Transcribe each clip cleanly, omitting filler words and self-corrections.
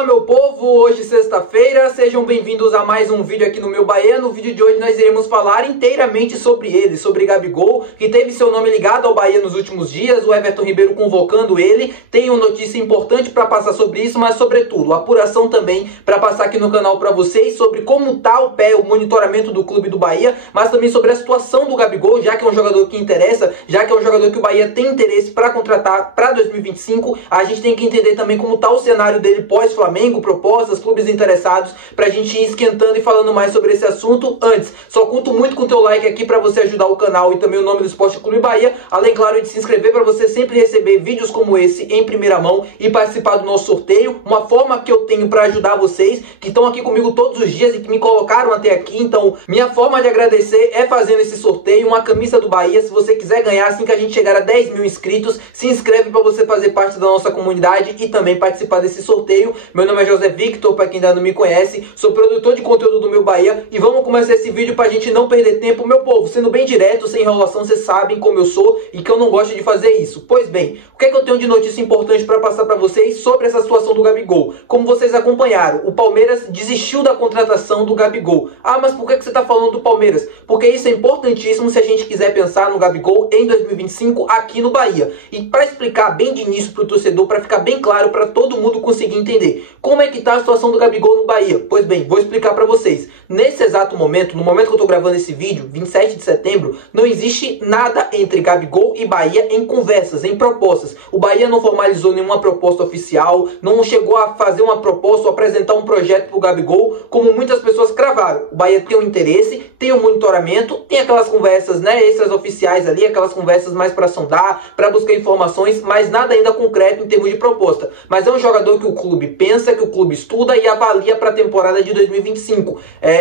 Fala meu povo, hoje sexta-feira, sejam bem-vindos a mais um vídeo aqui no meu Bahia. No vídeo de hoje nós iremos falar inteiramente sobre ele, sobre Gabigol, que teve seu nome ligado ao Bahia nos últimos dias, o Everton Ribeiro convocando ele. Tenho notícia importante para passar sobre isso, mas sobretudo, apuração também para passar aqui no canal para vocês sobre como tá o pé, o monitoramento do clube do Bahia, mas também sobre a situação do Gabigol, já que é um jogador que interessa, já que é um jogador que o Bahia tem interesse para contratar para 2025, a gente tem que entender também como tá o cenário dele pós-Flamengo, propostas, clubes interessados, pra gente ir esquentando e falando mais sobre esse assunto. Antes, só conto muito com o teu like aqui pra você ajudar o canal e também o nome do Esporte Clube Bahia, além, claro, de se inscrever pra você sempre receber vídeos como esse em primeira mão e participar do nosso sorteio, uma forma que eu tenho pra ajudar vocês, que estão aqui comigo todos os dias e que me colocaram até aqui. Então, minha forma de agradecer é fazendo esse sorteio, uma camisa do Bahia. Se você quiser ganhar assim que a gente chegar a 10 mil inscritos, se inscreve pra você fazer parte da nossa comunidade e também participar desse sorteio. Meu nome é José Victor, para quem ainda não me conhece, sou produtor de conteúdo do Meu Bahia e vamos começar esse vídeo pra gente não perder tempo. Meu povo, sendo bem direto, sem enrolação, vocês sabem como eu sou e que eu não gosto de fazer isso. Pois bem, o que é que eu tenho de notícia importante para passar para vocês sobre essa situação do Gabigol? Como vocês acompanharam, o Palmeiras desistiu da contratação do Gabigol. Ah, mas por que você está falando do Palmeiras? Porque isso é importantíssimo se a gente quiser pensar no Gabigol em 2025 aqui no Bahia. E para explicar bem de início para o torcedor, para ficar bem claro para todo mundo conseguir entender como é que tá a situação do Gabigol no Bahia. Pois bem, vou explicar para vocês. Nesse exato momento, no momento que eu tô gravando esse vídeo, 27 de setembro, não existe nada entre Gabigol e Bahia em conversas, em propostas. O Bahia não formalizou nenhuma proposta oficial, não chegou a fazer uma proposta ou apresentar um projeto pro Gabigol, como muitas pessoas cravaram. O Bahia tem um interesse, tem um monitoramento, tem aquelas conversas, né, extras oficiais ali, aquelas conversas mais para sondar, para buscar informações, mas nada ainda concreto em termos de proposta. Mas é um jogador que o clube pensa, que o clube estuda e avalia para a temporada de 2025.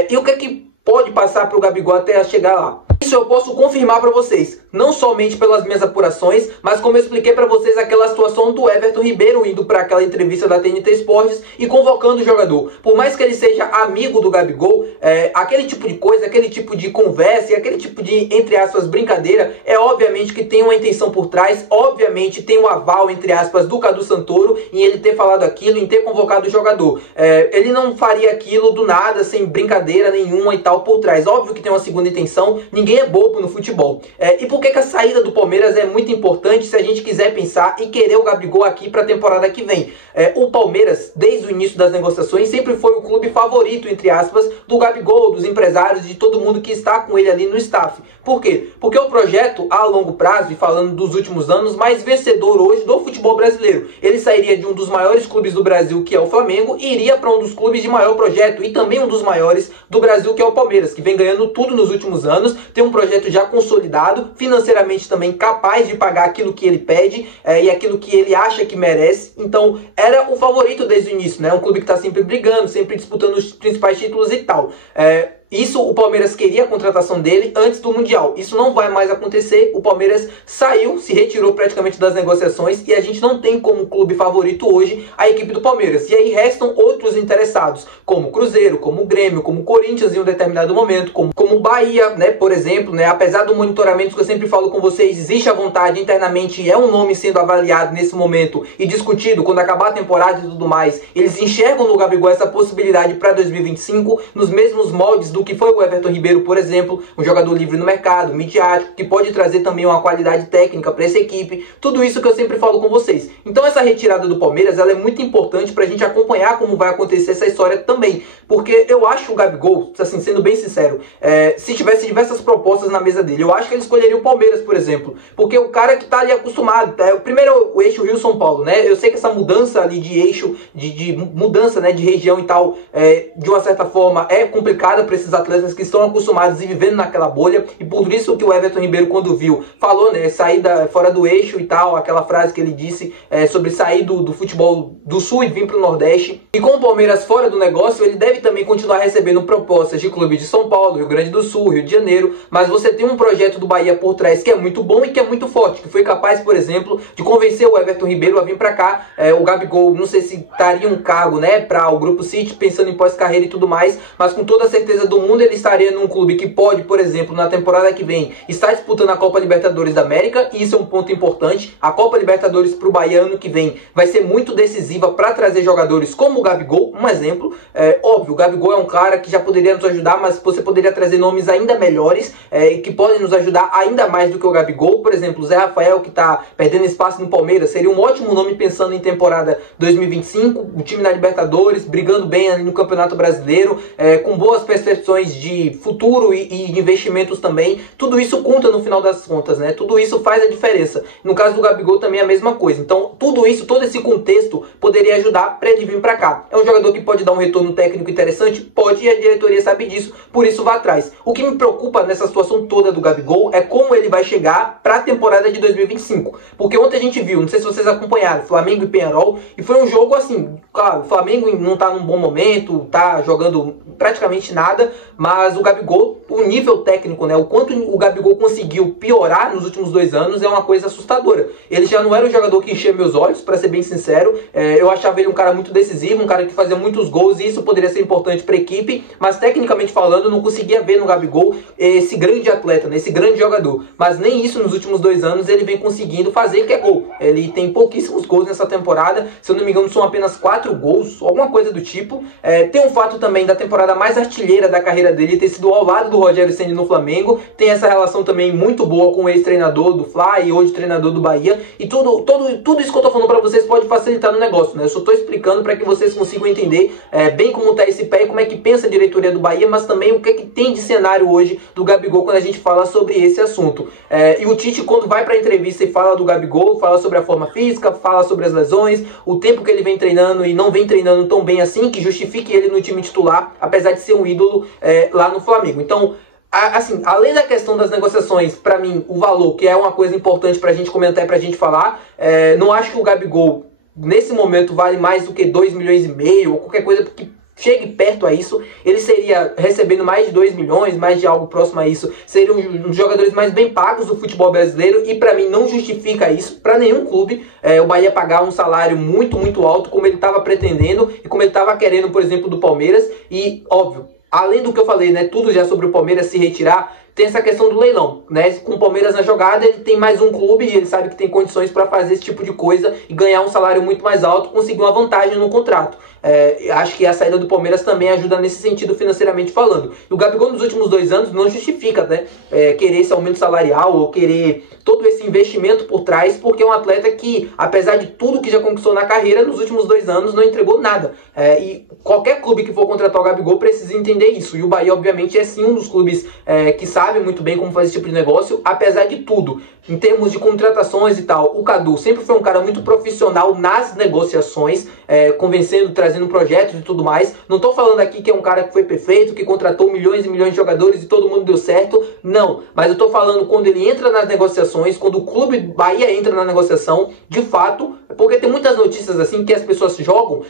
E o que é que pode passar para o Gabigol até chegar lá? Isso eu posso confirmar para vocês, não somente pelas minhas apurações, mas como eu expliquei para vocês aquela situação do Everton Ribeiro indo para aquela entrevista da TNT Esportes e convocando o jogador. Por mais que ele seja amigo do Gabigol, aquele tipo de coisa, aquele tipo de conversa e aquele tipo de, entre aspas, brincadeira, é obviamente que tem uma intenção por trás, obviamente tem um aval, entre aspas, do Cadu Santoro em ele ter falado aquilo, em ter convocado o jogador. Ele não faria aquilo do nada, sem brincadeira nenhuma e tal por trás. Óbvio que tem uma segunda intenção, ninguém é bobo no futebol. E por que a saída do Palmeiras é muito importante se a gente quiser pensar e querer o Gabigol aqui para a temporada que vem? O Palmeiras, desde o início das negociações, sempre foi o clube favorito, entre aspas, do Gabigol, dos empresários, de todo mundo que está com ele ali no staff. Por quê? Porque o projeto a longo prazo, e falando dos últimos anos, mais vencedor hoje do futebol brasileiro. Ele sairia de um dos maiores clubes do Brasil, que é o Flamengo, e iria para um dos clubes de maior projeto, e também um dos maiores do Brasil, que é o Palmeiras, que vem ganhando tudo nos últimos anos, tem um projeto já consolidado, financeiramente também capaz de pagar aquilo que ele pede e aquilo que ele acha que merece. Então era o favorito desde o início, né? Um clube que está sempre brigando, sempre disputando os principais títulos e tal. Isso o Palmeiras queria a contratação dele antes do Mundial. Isso não vai mais acontecer. O Palmeiras saiu, se retirou praticamente das negociações e a gente não tem como clube favorito hoje a equipe do Palmeiras. E aí restam outros interessados, como o Cruzeiro, como o Grêmio, como o Corinthians em um determinado momento, como o Bahia, né, por exemplo, né? Apesar do monitoramento que eu sempre falo com vocês, existe a vontade internamente, é um nome sendo avaliado nesse momento e discutido quando acabar a temporada e tudo mais. Eles enxergam no Gabigol essa possibilidade para 2025 nos mesmos moldes do que foi o Everton Ribeiro, por exemplo, um jogador livre no mercado, midiático, que pode trazer também uma qualidade técnica para essa equipe, tudo isso que eu sempre falo com vocês. Então essa retirada do Palmeiras, ela é muito importante para a gente acompanhar como vai acontecer essa história também, porque eu acho o Gabigol, assim, sendo bem sincero, se tivesse diversas propostas na mesa dele, eu acho que ele escolheria o Palmeiras, por exemplo, porque o cara que tá ali acostumado, primeiro o eixo Rio-São Paulo, né, eu sei que essa mudança ali de eixo, de mudança, né, de região e tal, de uma certa forma é complicada para esses atletas que estão acostumados e vivendo naquela bolha, e por isso que o Everton Ribeiro, quando viu, falou, né, sair fora do eixo e tal, aquela frase que ele disse sobre sair do futebol do Sul e vir para o Nordeste. E com o Palmeiras fora do negócio, ele deve também continuar recebendo propostas de clubes de São Paulo, Rio Grande do Sul, Rio de Janeiro, mas você tem um projeto do Bahia por trás que é muito bom e que é muito forte, que foi capaz, por exemplo, de convencer o Everton Ribeiro a vir para cá. O Gabigol, não sei se daria um cargo, né, para o Grupo City, pensando em pós-carreira e tudo mais, mas com toda a certeza do do mundo, ele estaria num clube que pode, por exemplo, na temporada que vem, estar disputando a Copa Libertadores da América, e isso é um ponto importante. A Copa Libertadores para o Bahia ano que vem vai ser muito decisiva para trazer jogadores como o Gabigol, um exemplo. Óbvio, o Gabigol é um cara que já poderia nos ajudar, mas você poderia trazer nomes ainda melhores, que podem nos ajudar ainda mais do que o Gabigol. Por exemplo, o Zé Rafael, que está perdendo espaço no Palmeiras, seria um ótimo nome pensando em temporada 2025, o time da Libertadores, brigando bem ali no Campeonato Brasileiro, com boas percepções de futuro e investimentos também. Tudo isso conta no final das contas, né? Tudo isso faz a diferença. No caso do Gabigol também é a mesma coisa. Então, tudo isso, todo esse contexto poderia ajudar para ele vir para cá. É um jogador que pode dar um retorno técnico interessante? Pode, e a diretoria sabe disso, por isso vai atrás. O que me preocupa nessa situação toda do Gabigol é como ele vai chegar para a temporada de 2025. Porque ontem a gente viu, não sei se vocês acompanharam, Flamengo e Peñarol, e foi um jogo assim, claro, o Flamengo não tá num bom momento, tá jogando praticamente nada, mas o Gabigol, o nível técnico, né, o quanto o Gabigol conseguiu piorar nos últimos 2 anos é uma coisa assustadora. Ele já não era um jogador que enchia meus olhos, para ser bem sincero. Eu achava ele um cara muito decisivo, um cara que fazia muitos gols, e isso poderia ser importante para a equipe, mas tecnicamente falando, eu não conseguia ver no Gabigol esse grande atleta, né, esse grande jogador. Mas nem isso nos últimos 2 anos ele vem conseguindo fazer, que é gol. Ele tem pouquíssimos gols nessa temporada, se eu não me engano são apenas 4 gols, alguma coisa do tipo. Tem um fato também da temporada mais artilheira da carreira dele ter sido ao lado do Rogério Ceni no Flamengo. Tem essa relação também muito boa com o ex-treinador do Fla e hoje treinador do Bahia. E tudo isso que eu tô falando pra vocês pode facilitar no negócio, né? Eu só tô explicando para que vocês consigam entender bem como tá esse pé e como é que pensa a diretoria do Bahia, mas também o que é que tem de cenário hoje do Gabigol quando a gente fala sobre esse assunto. E o Tite, quando vai pra entrevista e fala do Gabigol, fala sobre a forma física, fala sobre as lesões, o tempo que ele vem treinando e não vem treinando tão bem assim, que justifique ele no time titular, apesar de ser um ídolo lá no Flamengo. Então, assim, além da questão das negociações, pra mim, o valor, que é uma coisa importante pra gente comentar e pra gente falar, não acho que o Gabigol, nesse momento, vale mais do que 2,5 milhões ou qualquer coisa que chegue perto a isso. Ele seria recebendo mais de 2 milhões, mais de algo próximo a isso. Seria um dos jogadores mais bem pagos do futebol brasileiro e pra mim não justifica isso pra nenhum clube. O Bahia pagar um salário muito, muito alto como ele estava pretendendo e como ele estava querendo, por exemplo, do Palmeiras. E, óbvio, além do que eu falei, né, tudo já sobre o Palmeiras se retirar, tem essa questão do leilão, né? Com o Palmeiras na jogada, ele tem mais um clube e ele sabe que tem condições para fazer esse tipo de coisa e ganhar um salário muito mais alto, conseguir uma vantagem no contrato. Acho que a saída do Palmeiras também ajuda nesse sentido financeiramente falando. E o Gabigol nos últimos 2 anos não justifica, né, querer esse aumento salarial ou querer todo esse investimento por trás, porque é um atleta que, apesar de tudo que já conquistou na carreira, nos últimos 2 anos não entregou nada. E qualquer clube que for contratar o Gabigol precisa entender isso. E o Bahia, obviamente, é sim um dos clubes que sabe muito bem como fazer esse tipo de negócio, apesar de tudo. Em termos de contratações e tal, o Cadu sempre foi um cara muito profissional nas negociações, convencendo, trazendo projetos e tudo mais. Não estou falando aqui que é um cara que foi perfeito, que contratou milhões e milhões de jogadores e todo mundo deu certo. Não, mas eu estou falando quando ele entra nas negociações, quando o clube Bahia entra na negociação, de fato, porque tem muitas notícias assim que as pessoas jogam,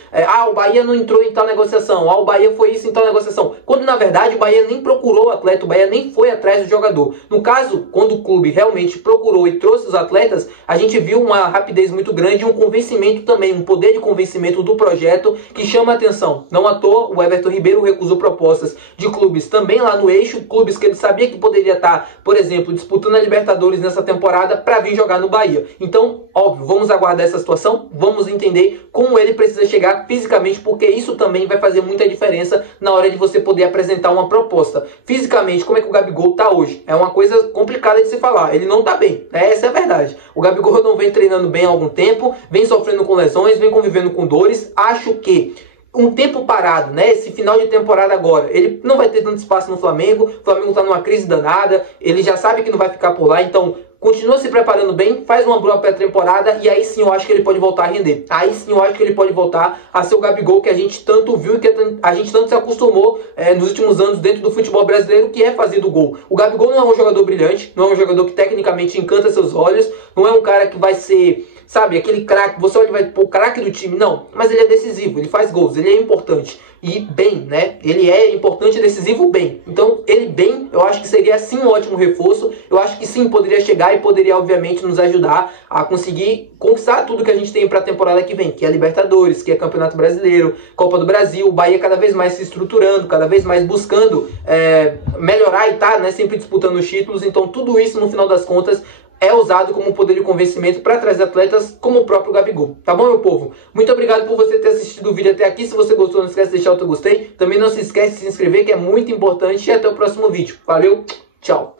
o Bahia não entrou em tal negociação, o Bahia foi isso em tal negociação, quando na verdade o Bahia nem procurou o atleta, o Bahia nem foi atrás do jogador. No caso, quando o clube realmente procurou e trouxe os atletas, a gente viu uma rapidez muito grande e um convencimento também, um poder de convencimento do projeto que chama a atenção. Não à toa, o Everton Ribeiro recusou propostas de clubes também lá no eixo, clubes que ele sabia que poderia estar, por exemplo, disputando a Libertadores nessa temporada para vir jogar no Bahia. Então, óbvio, vamos aguardar essa situação, vamos entender como ele precisa chegar fisicamente, porque isso também vai fazer muita diferença na hora de você poder apresentar uma proposta. Fisicamente, como é que o Gabigol tá hoje? É uma coisa complicada de se falar, ele não tá bem, essa é a verdade. O Gabigol não vem treinando bem há algum tempo, vem sofrendo com lesões, vem convivendo com dores. Acho que um tempo parado, né? Esse final de temporada agora, ele não vai ter tanto espaço no Flamengo. O Flamengo tá numa crise danada, ele já sabe que não vai ficar por lá, então continua se preparando bem, faz uma boa pré-temporada e aí sim eu acho que ele pode voltar a render. Aí sim eu acho que ele pode voltar a ser o Gabigol que a gente tanto viu e que a gente tanto se acostumou nos últimos anos dentro do futebol brasileiro, que é fazer do gol. O Gabigol não é um jogador brilhante, não é um jogador que tecnicamente encanta seus olhos, não é um cara que vai ser sabe, aquele craque, você olha e vai pôr o craque do time, não, mas ele é decisivo, ele faz gols, ele é importante, e bem, né, ele é importante e decisivo bem, então ele bem, eu acho que seria sim um ótimo reforço, eu acho que sim, poderia chegar e poderia obviamente nos ajudar a conseguir conquistar tudo que a gente tem para a temporada que vem, que é Libertadores, que é Campeonato Brasileiro, Copa do Brasil, o Bahia cada vez mais se estruturando, cada vez mais buscando melhorar e tá, né, sempre disputando os títulos, então tudo isso no final das contas é usado como poder de convencimento para trazer atletas como o próprio Gabigol. Tá bom, meu povo? Muito obrigado por você ter assistido o vídeo até aqui. Se você gostou, não esquece de deixar o teu gostei. Também não se esquece de se inscrever, que é muito importante. E até o próximo vídeo. Valeu, tchau!